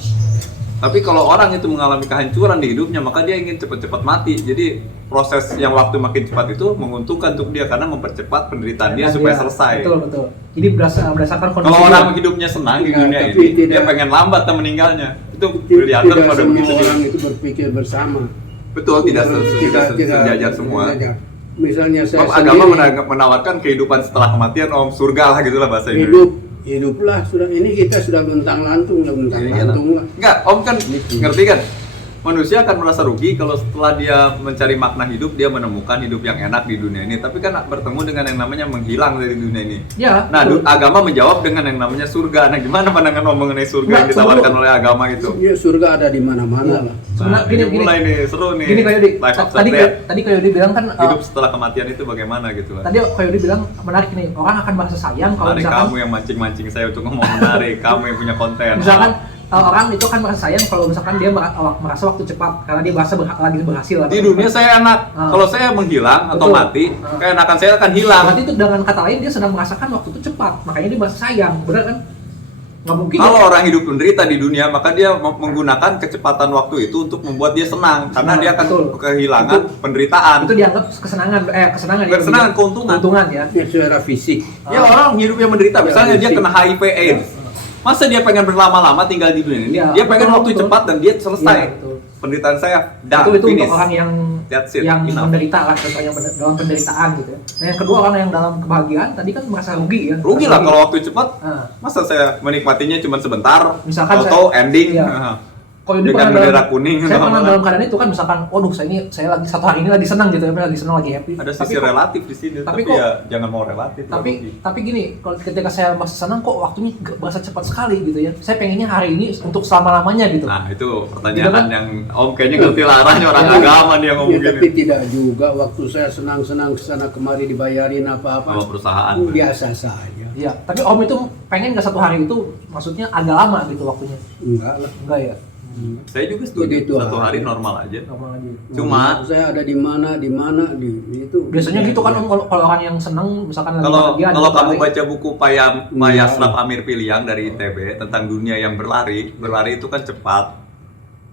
Tapi kalau orang itu mengalami kehancuran di hidupnya, maka dia ingin cepat-cepat mati. Jadi proses yang waktu makin cepat itu menguntungkan untuk dia karena mempercepat penderitaan dia supaya selesai. Betul. Jadi berdasarkan kondisi. Kalau orang hidupnya senang di Nah, dunia tapi ini, dia tidak- pengen lambat meninggalnya. Itu Tidak kelihatan pada semua begitu juga. orang itu berpikir bersama. Betul, tidak sejajar semua. sejajar. Misalnya saya Sebab agama sendiri menawarkan kehidupan setelah kematian, Om, surga lah gitulah bahasa hiduplah sudah ini kita sudah luntang lantung lah. Enggak, Om kan ngerti kan? Manusia akan merasa rugi kalau setelah dia mencari makna hidup, dia menemukan hidup yang enak di dunia ini. Tapi kan bertemu dengan yang namanya menghilang dari dunia ini. Ya. Nah, betul. agama menjawab dengan yang namanya surga. Nah, gimana pandangan Om mengenai surga yang ditawarkan oleh agama itu? Ya, surga ada di mana-mana lah. Sebenarnya Nah, ini mulai nih, seru nih. Gini kayak Life after death. tadi kayak Yodi bilang kan Hidup setelah kematian itu bagaimana gitu lah. tadi kayak Yodi bilang menarik nih, orang akan merasa sayang kalau Mari misalkan kamu yang mancing-mancing saya untuk ngomong menarik, kamu yang punya konten. misalkan orang itu kan merasa sayang kalau misalkan dia merasa waktu cepat karena dia merasa lagi berhasil. Di dunia saya enak, kalau saya menghilang atau Betul. mati, keenakan saya akan hilang. Berarti itu dengan kata lain dia sedang merasakan waktu itu cepat, makanya dia merasa sayang, benar kan? Nggak mungkin. Kalau orang hidup menderita di dunia, maka dia menggunakan kecepatan waktu itu untuk membuat dia senang, karena dia akan Betul. kehilangan penderitaan. Itu dianggap kesenangan Kesenangan, keuntungan. Keuntungan ya. Ya, secara fisik. Ya orang hidup yang menderita, misalnya dia fisik. kena HIV/AIDS. Masa dia pengen berlama-lama tinggal di dunia ini? Ya, Dia pengen betul, waktu betul. cepat dan dia selesai. Ya, betul. Penderitaan saya dah Itu finish. untuk orang yang That's it, yang enough. menderita lah, contoh yang dalam penderitaan gitu ya. Nah yang kedua orang yang dalam kebahagiaan tadi kan merasa rugi ya. Rugi lah kalau waktu cepat. Nah, Masa saya menikmatinya cuma sebentar, Misalkan atau ending. Iya. kalau dia Dengan pernah bendera dalam, kuning. saya pernah dalam keadaan itu kan misalkan, waduh saya lagi satu hari ini lagi senang gitu ya, lagi senang lagi happy. Ada Tapi sisi kok- relatif di sini, tapi tapi kok- ya jangan mau relatif. tapi gini, kalau ketika saya masih senang kok waktunya berasa cepat sekali gitu ya. Saya pengennya hari ini untuk selama-lamanya gitu. Nah itu Gitu pertanyaan kan? yang Om kayaknya ngerti lah arahnya orang Ya. agama dia ngomong Ya, tapi gini. tidak juga waktu saya senang-senang kesana kemari dibayarin apa-apa. Sama perusahaan. Biasa saja. Iya, tapi Om itu pengen nggak satu hari itu, maksudnya agak lama gitu waktunya. Enggak lah. Enggak ya? Saya juga setuju, Begitu satu hari aja. normal aja. Normal aja. Cuma saya ada di mana di itu. Biasanya gitu kan Om, kalau orang yang senang misalkan lagi kalau bahagia, kalau ada kamu hari- baca buku Paya Iya. Ashraf Amir Piliang dari ITB tentang dunia yang berlari itu kan cepat.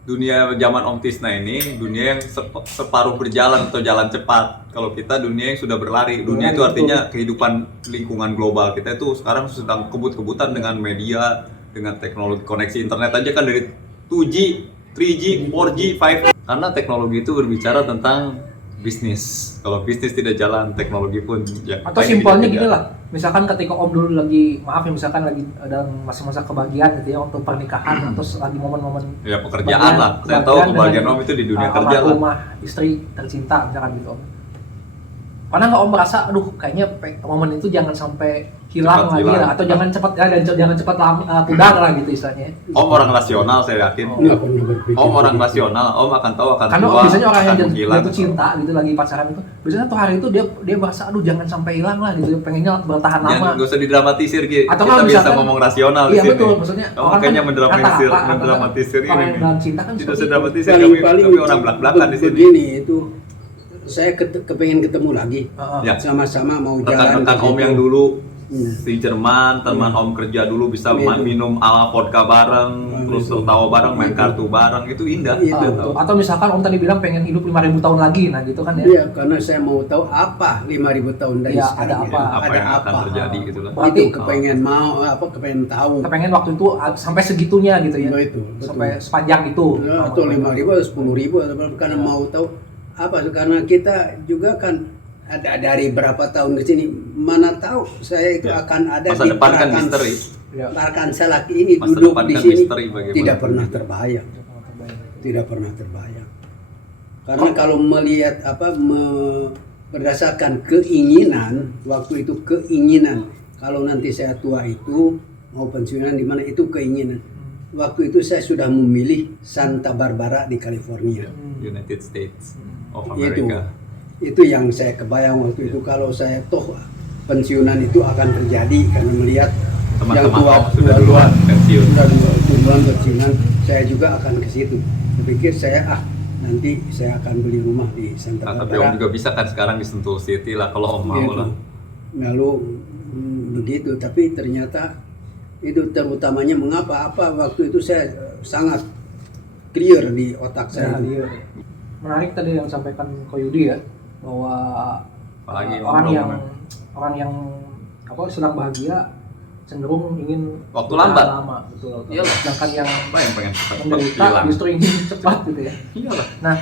Dunia zaman Om Tisna ini dunia yang separuh berjalan atau jalan cepat. Kalau kita dunia yang sudah berlari. Dunia itu artinya kehidupan lingkungan global. Kita itu sekarang sedang kebut-kebutan dengan media, dengan teknologi koneksi internet aja kan dari 2G, 3G, 4G, 5G. Karena teknologi itu berbicara tentang bisnis. Kalau bisnis tidak jalan, teknologi pun ya. Atau pasti simpelnya tidak gini jalan. lah, misalkan ketika Om dulu lagi, maaf ya, misalkan lagi dalam masa-masa kebahagiaan gitu ya, untuk pernikahan atau lagi momen-momen Ya pekerjaan lah. Saya tahu kebahagiaan Om itu di dunia kerja lah. rumah istri tercinta misalkan gitu Om. Pernah nggak Om merasa, aduh kayaknya momen itu jangan sampai hilang Cepat lagi hilang. lah, atau jangan cepat ya, dan jangan cepat pudar lah gitu istilahnya. Om orang rasional saya yakin. Nggak pernah berpikir. Om orang rasional, Om akan tahu akan Karena tua, biasanya orang yang akan hilang. jatuh cinta gitu lagi pacaran itu, biasanya tuh hari itu dia merasa aduh jangan sampai hilang lah gitu, pengennya bertahan lama. Jangan, gak usah didramatisir Ki. Atau Kita kalau bisa misalkan- ngomong rasional di Iya sini. betul, maksudnya Kamu orang kayaknya kan mendramatisir, rata-rata mendramatisir orang yang ini. dalam cinta kan Tidak seperti usah itu. dramatisir, Paling kami orang belak-belakan di sini. begini itu saya kepengen ketemu lagi. Heeh. Ya. Sama-sama mau jalan. Rekan-rekan ke Om situ. yang dulu Hmm. di Jerman, teman Om kerja dulu bisa Iya. minum ala vodka bareng, terus Itu. tertawa bareng, main Itu. kartu bareng, itu indah. Iya. Ah, betul. Atau misalkan Om tadi bilang pengen hidup 5.000 tahun lagi, nah gitu kan ya. Iya, karena saya mau tahu apa 5.000 tahun dari Iya, sekarang. ada ini. apa. Apa yang akan terjadi gitu lah. Berarti- Itu kepengen mau kepengen tahu. Kita pengen waktu itu sampai segitunya gitu ya. Betul, betul. Sampai sepanjang itu. Ya, atau 5.000 atau 10.000 atau berapa, karena Iya. mau tahu apa, karena kita juga kan ada dari berapa tahun ke sini, mana tahu saya itu Ya. akan ada Masa di depan kan Parakan- misteri. Ya. Parakan Salaki ini Masa duduk depan di kan sini misteri bagaimana. tidak pernah terbayang, tidak pernah terbayang. Karena kalau melihat berdasarkan keinginan, waktu itu keinginan, kalau nanti saya tua itu mau pensiunan di mana, itu keinginan. Waktu itu saya sudah memilih Santa Barbara di California. United States of Itu America. itu yang saya kebayang waktu itu, kalau saya toh pensiunan itu akan terjadi, karena melihat yang Teman-teman tua Om sudah duluan pensiun. sudah duluan pensiunan, saya juga akan ke situ. Saya pikir nanti saya akan beli rumah di Santa Nah, tapi Om Barbara. juga bisa kan sekarang di Sentul City lah kalau Om mau Gitu. lah. Lalu begitu, tapi ternyata itu terutamanya mengapa waktu itu saya sangat clear di otak Ya, saya. iya. Menarik tadi yang disampaikan Ko Yudi ya, bahwa Apalagi orang Om yang Roman. sedang bahagia cenderung ingin Waktu bertahan lambat. lama, betul. Iyalah. Sedangkan yang Apa yang pengen cepat-cepat menderita hilang? justru ingin cepat gitu ya. Iyalah. Nah,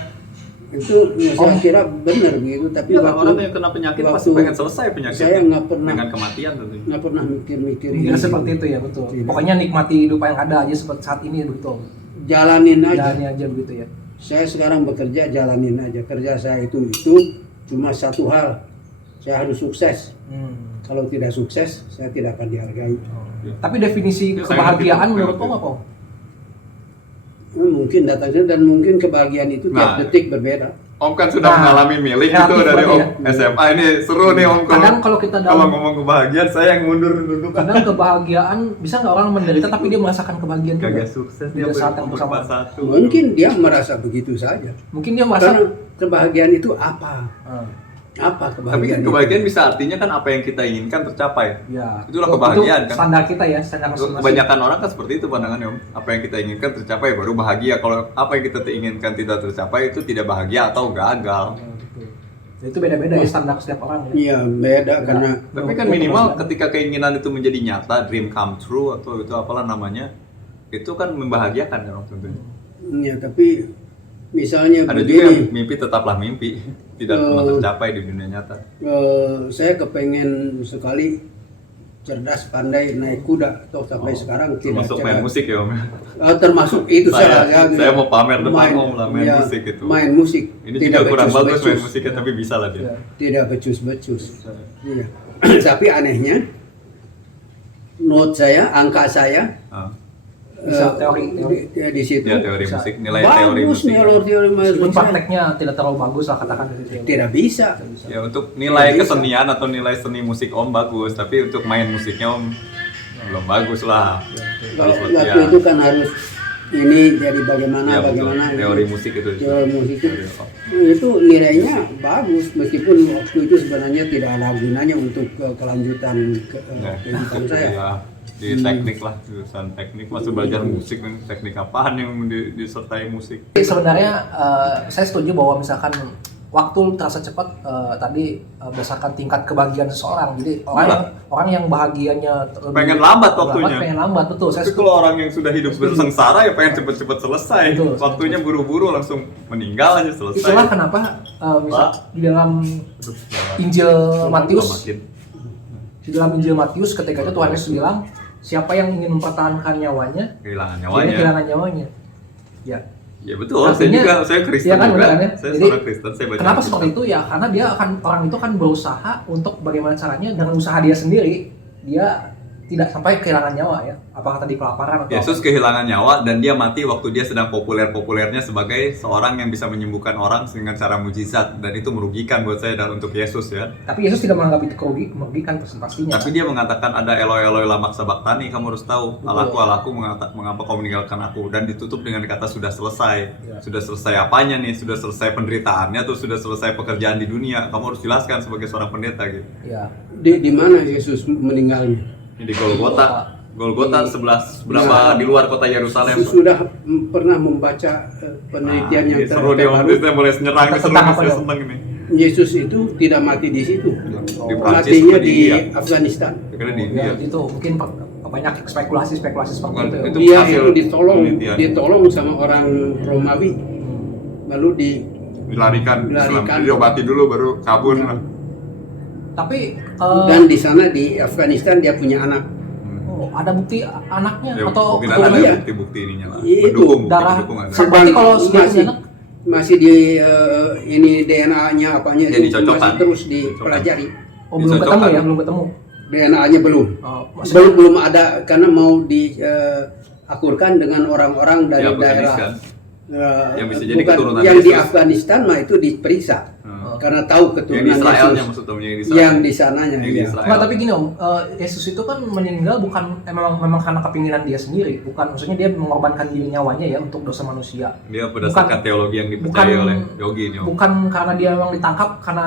Itu ya, saya kira benar begitu, tapi Iyalah, waktu orang yang kena penyakit pasti waktu pengen selesai penyakit. saya nggak pernah dengan kematian tentunya. nggak pernah mikir-mikir mikir seperti itu ya, betul. Tidak. Pokoknya nikmati hidup yang ada aja seperti saat ini, betul. Jalanin aja. Jalani aja begitu ya. Saya sekarang bekerja, jalanin aja. Kerja saya itu cuma satu hal, saya harus sukses. Kalau tidak sukses, saya tidak akan dihargai. Tapi definisi Ya, saya kebahagiaan ngerti, menurut ngerti. Om apa? Om? Mungkin datangnya, dan mungkin kebahagiaan itu tiap Nah. detik berbeda. Om kan sudah Nah, mengalami milik itu relatif dari berarti Om ya. SMA. Ini seru nih Om. Kadang kalau kita kalau dalam ngomong kebahagiaan saya yang mundur duduk. kadang kebahagiaan bisa nggak orang menderita tapi dia merasakan kebahagiaan juga. Kagak sukses dia Pada saat yang nomor bersamaan. satu. Mungkin dia merasa begitu saja. Mungkin dia merasa Karena kebahagiaan itu apa? Ah, Apa Tapi kebahagiaan? kan kebahagiaan bisa artinya kan apa yang kita inginkan tercapai. ya. Itulah kebahagiaan, Itu kan? standar kita ya, standar masing-masing. Kebanyakan orang kan seperti itu pandangannya Om. Apa yang kita inginkan tercapai baru bahagia. Kalau apa yang kita inginkan tidak tercapai itu tidak bahagia atau gagal. Ya, betul. Ya, itu beda-beda ya standar setiap orang ya. Iya beda, karena Tapi kan minimal ketika keinginan itu menjadi nyata, dream come true atau itu apalah namanya, itu kan membahagiakan ya Om tentunya. ya, tapi misalnya Ada juga yang begini, mimpi tetaplah mimpi, tidak pernah tercapai di dunia nyata. saya kepengen sekali cerdas, pandai naik kuda. Toh sampai sekarang tidak Termasuk cerdas. main musik ya Om. Termasuk itu Saya mau pamer depan Om lah main ya, musik itu. Main musik. Ini juga kurang bagus main becus-becus. musiknya tapi bisa lah dia. Ya. Tidak becus-becus. Iya. Tapi anehnya, note saya, angka saya Ah. Bisa teori. di situ Ya teori Bisa. musik, nilai teori bagus musik. nih teori musik. Meskipun prakteknya tidak terlalu bagus lah katakan dari teori. Tidak bisa. Ya untuk nilai Tidak bisa. kesenian atau nilai seni musik Om bagus, tapi untuk main musiknya Om belum bagus lah. Harus Waktu latihan. itu kan harus ini jadi bagaimana Ya, betul. bagaimana Teori musik itu. teori musik Teori, itu nilainya bagus, meskipun waktu itu sebenarnya tidak ada gunanya untuk kelanjutan Ya. kehidupan saya. Ya, di teknik lah, jurusan teknik masuk belajar musik kan, teknik apaan yang disertai musik. Jadi sebenarnya saya setuju bahwa misalkan waktu terasa cepat tadi berdasarkan tingkat kebahagiaan seseorang. Jadi orang yang bahagianya Pengen lambat waktunya. pengen lambat, betul. Saya Tapi kalau orang yang sudah hidup bersengsara ya pengen cepet-cepet selesai. Betul. Waktunya buru-buru langsung meninggal aja selesai. itulah kenapa misal di dalam Injil Matius, di dalam Injil Matius ketika itu Tuhan Yesus bilang, siapa yang ingin mempertahankan nyawanya, Kehilangan dia nyawanya. kehilangan nyawanya. Ya. Ya betul, Artinya, saya Kristen iya kan, juga. benar kan ya? Saya Jadi, seorang Kristen, saya baca. Kenapa Alkitab. seperti itu ya? Karena dia akan orang itu kan berusaha untuk bagaimana caranya dengan usaha dia sendiri dia tidak sampai kehilangan nyawa ya. Apakah tadi kelaparan atau Yesus kehilangan nyawa dan dia mati waktu dia sedang populer-populernya sebagai seorang yang bisa menyembuhkan orang dengan cara mujizat, dan itu merugikan buat saya dan untuk Yesus ya. Tapi Yesus tidak menganggap itu merugikan pastinya. Tapi dia mengatakan ada Eloi Eloi lama sabachthani, kamu harus tahu, Betul. Allahku mengapa kau meninggalkan aku, dan ditutup dengan kata sudah selesai. Ya. Sudah selesai apanya nih? Sudah selesai penderitaannya atau sudah selesai pekerjaan di dunia? Kamu harus jelaskan sebagai seorang pendeta gitu. Ya. Di mana Yesus meninggalnya? Ini di Golgota sebelah berapa di luar kota Yerusalem. Sudah pernah membaca penelitian yang seru dia terbaru. saya mulai nyerang seru Tentang apa saya dong? seneng ini. Yesus itu tidak mati di situ. Di Prancis Matinya juga di India. Afghanistan. Karena di Ya, India. itu mungkin banyak spekulasi seperti Bukan, itu. itu Dia hasil itu penelitian. ditolong sama orang Romawi. Lalu dilarikan. Dilarikan. Diobati dulu baru kabur. Tapi dan di sana di Afghanistan dia punya anak. ada bukti anaknya Ya, atau mungkin keturunannya? ada Iya. bukti-bukti ininya lah. Itu, Mendukung, darah mendukung ada. Berarti kalau dia masih punya anak? masih di ini DNA-nya apanya Ya, itu dicocokkan. masih terus dipelajari. Oh, belum ketemu Dicocokkan. ya, belum ketemu. DNA-nya belum. Oh, maksudnya Belum ada karena mau diakurkan dengan orang-orang dari Ya, daerah Afghanistan. Yang bisa jadi bukan, keturunan yang di Yesus. Afghanistan mah itu diperiksa karena tahu Yang di keturunan Israelnya Yesus. maksudnya yang di Israel. Yang di sananya Yang di iya. Israel. Nggak, tapi gini Om, Yesus itu kan meninggal bukan memang karena kepinginan dia sendiri, bukan maksudnya dia mengorbankan diri nyawanya ya untuk dosa manusia. Dia berdasarkan teologi yang dipercayai oleh Yogi ini. Om. Bukan karena dia memang ditangkap karena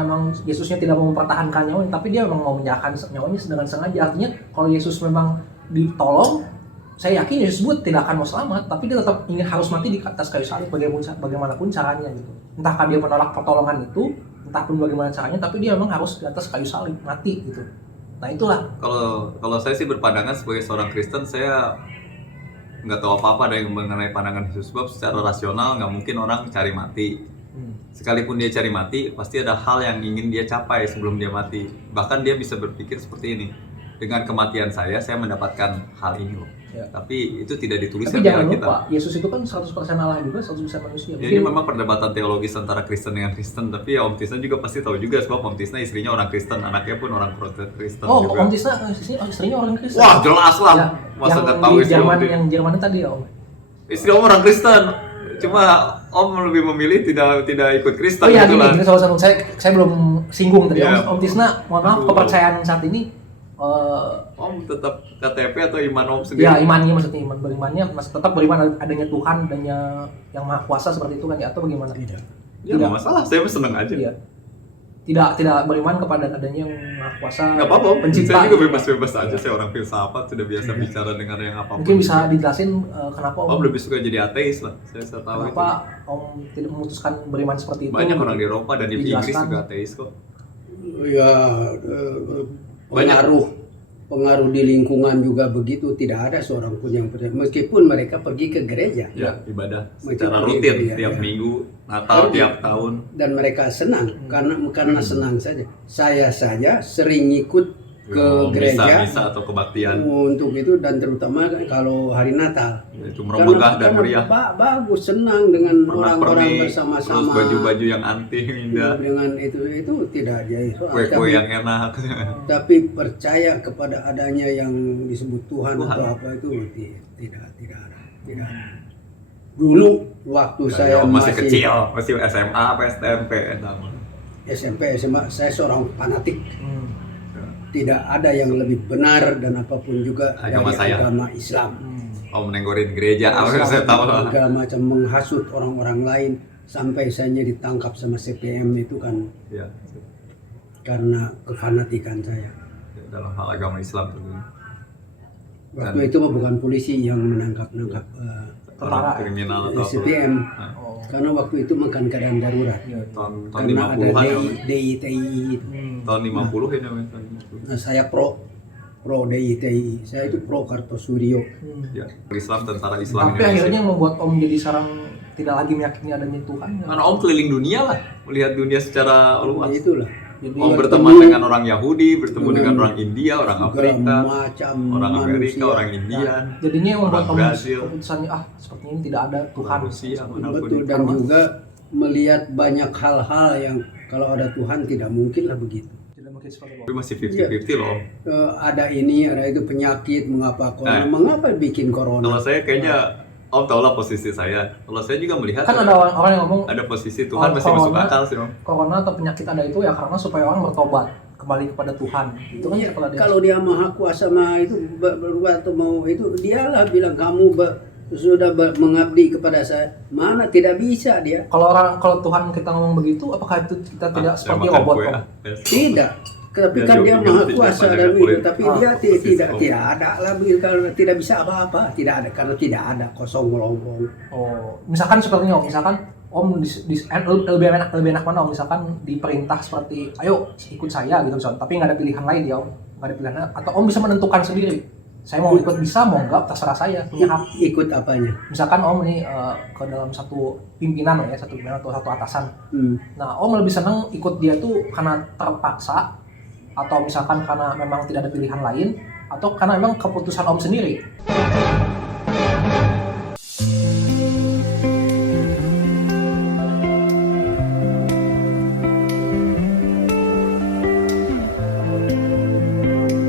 memang Yesusnya tidak mau mempertahankan nyawanya, tapi dia memang mau menyerahkan nyawanya dengan sengaja. Artinya kalau Yesus memang ditolong, saya yakin Yesus tidak akan mau selamat, tapi dia tetap ingin harus mati di atas kayu salib bagaimanapun caranya gitu. Entahkah dia menolak pertolongan itu, entahpun bagaimana caranya, tapi dia memang harus di atas kayu salib mati gitu. Nah itulah. Kalau saya sih berpandangan sebagai seorang Kristen, saya nggak tahu apa-apa dari mengenai pandangan Yesus, sebab secara rasional nggak mungkin orang cari mati. Sekalipun dia cari mati, pasti ada hal yang ingin dia capai sebelum dia mati. Bahkan dia bisa berpikir seperti ini, dengan kematian saya mendapatkan hal ini loh. Ya. Tapi itu tidak Tapi dituliskan jangan di lupa, Alkitab. Yesus itu kan 100% Allah juga, 100% manusia. Ya, ini memang perdebatan teologis antara Kristen dengan Kristen, tapi ya Om Tisna juga pasti tahu juga, sebab Om Tisna istrinya orang Kristen, anaknya pun orang Kristen Oh, juga. Om Tisna istrinya orang Kristen. Wah, jelas lah. Ya, Masa yang nggak tahu di istri Jerman, Om Tisna? yang Jerman tadi ya Om. Istri Om orang Kristen. Cuma Om lebih memilih tidak ikut Kristen Oh iya, gitu lah. gini soal saya belum singgung tadi. Ya. Om Tisna, mohon maaf, Aduh. kepercayaan saat ini Om tetap KTP atau iman Om sendiri? ya imannya, maksudnya berimannya masih tetap beriman adanya Tuhan, adanya yang maha kuasa seperti itu kan ya, atau bagaimana? Tidak. Ya nggak masalah, saya mah seneng aja. Iya. Tidak beriman kepada adanya yang maha kuasa, Nggak apa-apa, Om. pencipta. Saya juga bebas-bebas aja. Saya orang filsafat, sudah biasa bicara dengan yang apapun. Mungkin bisa dijelasin kenapa Om lebih suka jadi ateis lah. Saya tahu itu. kenapa Om tidak memutuskan beriman seperti itu? Banyak orang di Eropa dan di Inggris Dijelaskan. juga ateis kok. Ya pengaruh di lingkungan juga begitu, tidak ada seorang pun yang percaya meskipun mereka pergi ke gereja Ya, ibadah Mungkin secara iya, rutin iya, tiap iya. minggu, Natal Iya. tiap tahun. dan mereka senang karena senang saja. Saya saja sering ikut ke gereja Misa atau kebaktian. untuk itu, dan terutama kalau hari Natal. Itu megah dan meriah. Bagus, senang dengan Pernak-pernik, orang-orang terus bersama-sama. baju-baju yang antik indah, Dengan itu tidak jadi soal. kue-kue yang enak. Tapi percaya kepada adanya yang disebut Tuhan, Tuhan. atau apa itu tidak ada. Dulu waktu saya masih kecil, masih SMA apa SMP SMP SMA, saya seorang fanatik. Hmm. Tidak ada yang lebih benar dan apapun juga Agama dari saya. agama Islam. Oh, menenggorin gereja, apa Islam. saya tahu lah. Segala macam menghasut orang-orang lain, sampai saya ditangkap sama CPM itu kan Ya, karena kefanatikan saya. dalam hal agama Islam tentunya. Waktu itu mah bukan polisi yang menangkap Orang kriminal atau apa. CPM, Oh. karena waktu itu makan keadaan darurat. Iya. tahun Karena ada 50-an ya, DITI itu. tahun 50 ini tahun 50. Nah, saya pro DITI, saya itu pro Kartosuryo. Ya, Islam, tentara Islam Tapi Indonesia. akhirnya membuat Om jadi seorang tidak lagi meyakini adanya Tuhan. Karena Om keliling dunia lah, melihat dunia secara luas. Itulah. Jadi Om ya, berteman ketemu dengan orang Yahudi, bertemu dengan orang India, orang segala Afrika, macam orang Amerika, manusia. orang Indian, jadinya yang membuat orang Om Brazil, keputusannya sepertinya ini tidak ada Tuhan. Rusia, manapun Betul, itu. dan juga melihat banyak hal-hal yang kalau ada Tuhan tidak mungkin lah begitu. Tidak mungkin seperti itu. Tapi masih 50-50 loh. Ada ini, ada itu penyakit, mengapa corona, mengapa bikin Kalau corona? saya kayaknya Om tau lah posisi saya. Kalau saya juga melihat Kan ada orang yang ngomong ada posisi Tuhan masih masuk akal sih Om. corona atau penyakit ada itu ya karena supaya orang bertobat kembali kepada Tuhan. Itu kan Iya, kepala dia. kalau dia maha kuasa mah itu berubah atau mau itu dialah bilang kamu sudah mengabdi kepada saya. Mana tidak bisa dia. Kalau Tuhan kita ngomong begitu, apakah itu kita tidak Saya seperti makan robot? kue, Om? ya. Tidak. Tapi Dia kan dia juga maha tidak kuasa pada dan itu, kulit. tapi Ah, dia posisi tidak Om. tidak ada lah kalau tidak bisa apa-apa, tidak ada karena tidak ada kosong melompong. Oh, misalkan seperti ini Om, misalkan Om lebih enak mana Om, misalkan diperintah seperti ayo ikut saya gitu misalkan, tapi nggak ada pilihan lain ya Om, nggak ada pilihan, atau Om bisa menentukan sendiri, saya mau ikut bisa, mau nggak terserah saya, punya hak. Ikut apanya? Misalkan Om ini ke dalam satu pimpinan ya, satu pimpinan atau satu atasan. Hmm. Nah, Om lebih senang ikut dia tuh karena terpaksa, atau misalkan karena memang tidak ada pilihan lain, atau karena memang keputusan Om sendiri.